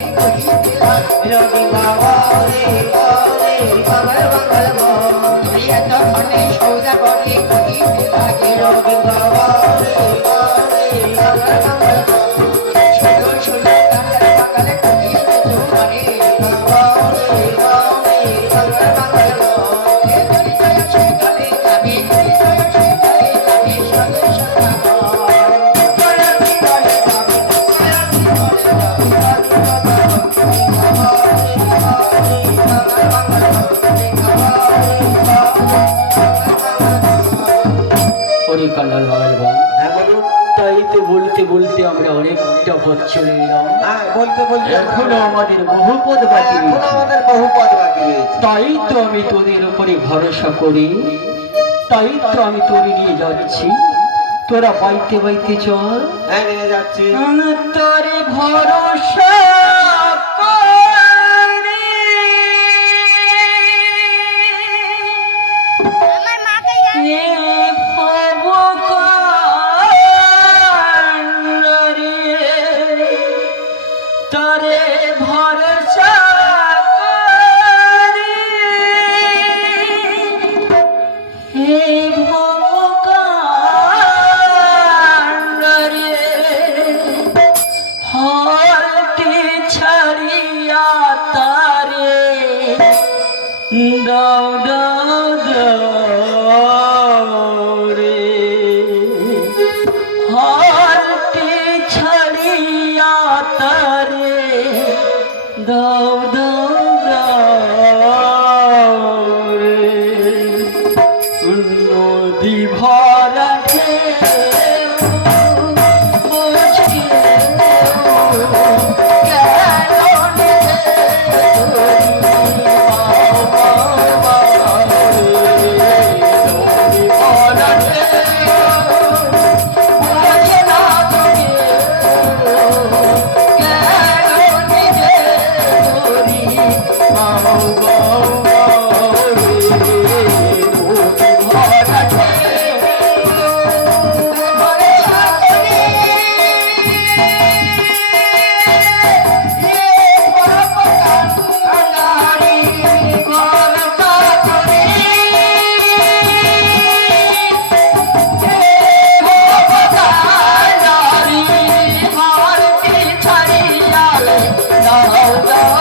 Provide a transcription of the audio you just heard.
রবি গৌরী গৌরী কমল মঙ্গল প্রিয়ত মনে সৌদা করে করিতে লাগে রবি গৌরী গৌরী কমল মঙ্গল সুন্দর সুন্দর কাঙ্গাল বাঙালে করিতে তোমারে গৌরী গৌরী কমল মঙ্গল হৃদয় শীতলে যাবি হৃদয় শীতলে যাবি সদে সদা কান্নাল বাঙাল তাই তো বলতে বলতে আমরা অনেকটা পথ চলে এলাম। বলতে বলতে এখনো আমাদের বহু পথ বাকি রয়েছে। তাই তো আমি তোদের উপরে ভরসা করি, তাই তো আমি তোরে নিয়ে যাচ্ছি। তোরা বাইতে বাইতে চল। হ্যাঁ নিয়ে যাচ্ছি। তোরে ভরসা তারে ভরসা করি হে ভবকাণ্ডরে হলটি ছাড়িয়া তারে দাও দাও দাও রে হলটি ছাড়িয়া তারে দাও দাও দাও রে নদী ভরা দাও দাও